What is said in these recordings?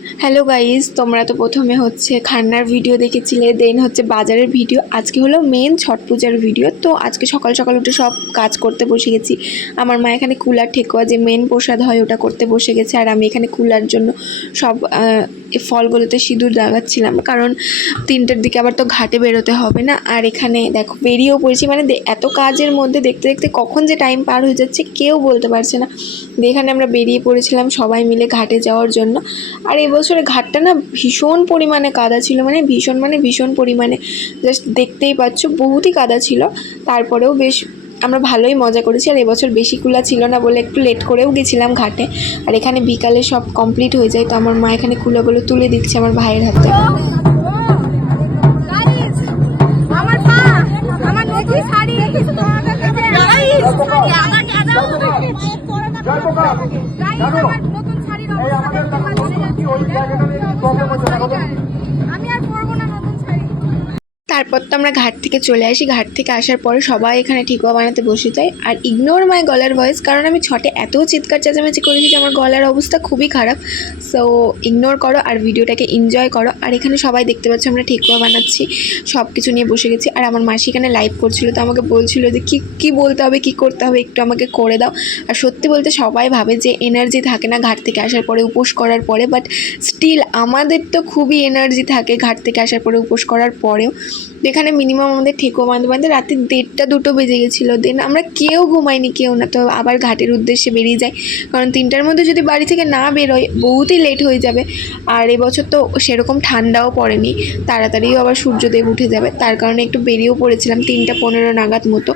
Hello guys, তোমরা তো প্রথমে হচ্ছে খান্নার ভিডিও দেখেছিলে, দেন হচ্ছে বাজারের ভিডিও। আজকে হলো মেন ছট পূজার ভিডিও। তো আজকে সকাল সকাল উঠে সব কাজ করতে বসে গেছি। আমার মা এখানে কুলার ঠেকুয়া যে মেন প্রসাদ হয় ওটা করতে বসে গেছে, আর আমি এখানে কুলার জন্য সব ফলগুলোতে সিঁদুর লাগাচ্ছিলাম, কারণ 3টের দিকে আবার তো ঘাটে বেরোতে হবে না। আর এখানে দেখো বেরিয়েও পড়েছি, মানে এত কাজের মধ্যে দেখতে দেখতে কখন যে টাইম পার হয়ে যাচ্ছে কেউ বলতে পারছে না। এখানে আমরা বেরিয়ে পড়েছিলাম সবাই মিলে ঘাটে যাওয়ার জন্য। আর এবছরে ঘাটটা না ভীষণ পরিমাণে কাদা ছিল, মানে ভীষণ পরিমাণে, জাস্ট দেখতেই পাচ্ছ বহুতই কাদা ছিল। তারপরেও বেশ আমরা ভালোই মজা করেছি। আর এবছর বেশি কুলা ছিল না বলে একটু লেট করেও গেছিলাম ঘাটে। আর এখানে বিকালে সব কমপ্লিট হয়ে যায়, তো আমার মা এখানে কুলাগুলো তুলে দিচ্ছে আমার ভাইয়ের হাতে। তারপর তো আমরা ঘাট থেকে চলে আসি। ঘাট থেকে আসার পরে সবাই এখানে ঠেকুয়া বানাতে বসে যায়। আর ইগনোর মাই গলার ভয়েস, কারণ আমি ছটে এত চিৎকার চেঁচামেচি করেছি যে আমার গলার অবস্থা খুবই খারাপ। সো ইগনোর করো আর ভিডিওটাকে এনজয় করো। আর এখানে সবাই দেখতে পাচ্ছ আমরা ঠেকুয়া বানাচ্ছি, সব কিছু নিয়ে বসে গেছি। আর আমার মাসি এখানে লাইভ করছিল, তো আমাকে বলছিল যে কী বলতে হবে, কী করতে হবে, একটু আমাকে করে দাও। আর সত্যি বলতে সবাই ভাবে যে এনার্জি থাকে না ঘাট থেকে আসার পরে উপোস করার পরে, বাট স্টিল আমাদের তো খুবই এনার্জি থাকে ঘাট থেকে আসার পরে উপোস করার পরেও। এখানে মিনিমাম আমাদের ঠেকুয়া বাঁধতে বাঁধতে রাতে 1টা-2টো বেজে গেছিলো। দেন আমরা কেউ ঘুমাইনি, কেউ না। তো আবার ঘাটের উদ্দেশ্যে বেরিয়ে যাই, কারণ 3টার মধ্যে যদি বাড়ি থেকে না বেরোয় বহুতই লেট হয়ে যাবে। আর এবছর তো সেরকম ঠান্ডাও পড়েনি, তাড়াতাড়িও আবার সূর্যদেব উঠে যাবে, তার কারণে একটু বেরিয়েও পড়েছিলাম 3টা 15 নাগাদ মতো।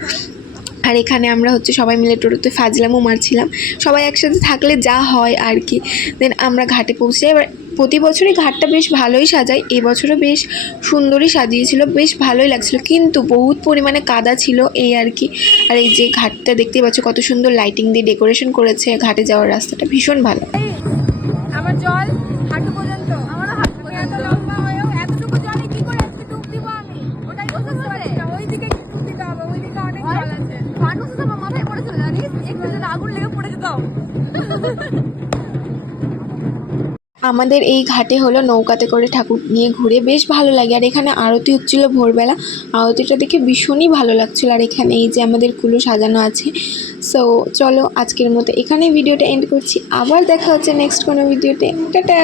আর এখানে আমরা হচ্ছে সবাই মিলে টোটোতে ফাজলামও মারছিলাম, সবাই একসাথে থাকলে যা হয় আর কি। দেন আমরা ঘাটে পৌঁছে, এবার প্রতি বছরই ঘাটটা বেশ ভালোই সাজায়, এবছরও বেশ সুন্দরই সাজিয়েছিল, বেশ ভালোই লাগছিল, কিন্তু বহুত পরিমাণে কাদা ছিল এই আর কি। আর এই যে ঘাটটা দেখতেই পাচ্ছ কত সুন্দর লাইটিং দিয়ে ডেকোরেশন করেছে, ঘাটে যাওয়ার রাস্তাটা ভীষণ ভালো। আমার জল হাঁটু পর্যন্ত, আমারও হাঁটু এত লম্বা হয়েও এতটুকু জলে কি করে আজকে ডুব দিব আমি, ওটাই বুঝতে পারছি না। ওইদিকে ডুব দিতে হবে, ওইদিকে অনেক জল আছে। মানুষ তো আমার মাথায় পড়েছিল জানিস, একটু যদি আগুন লেগে পড়ে যেতাম। আমাদের এই ঘাটে হলো নৌকাতে করে ঠাকুর নিয়ে ঘুরে বেশ ভালো লাগে। আর এখানে আরতি হচ্ছিলো ভোরবেলা, আরতিটা দেখে ভীষণই ভালো লাগছিলো। আর এখানে এই যে আমাদের কুলো সাজানো আছে। সো চলো আজকের মতো এখানে ভিডিওটা এন্ড করছি, আবার দেখা হচ্ছে নেক্সট কোনো ভিডিওতে। টাটা।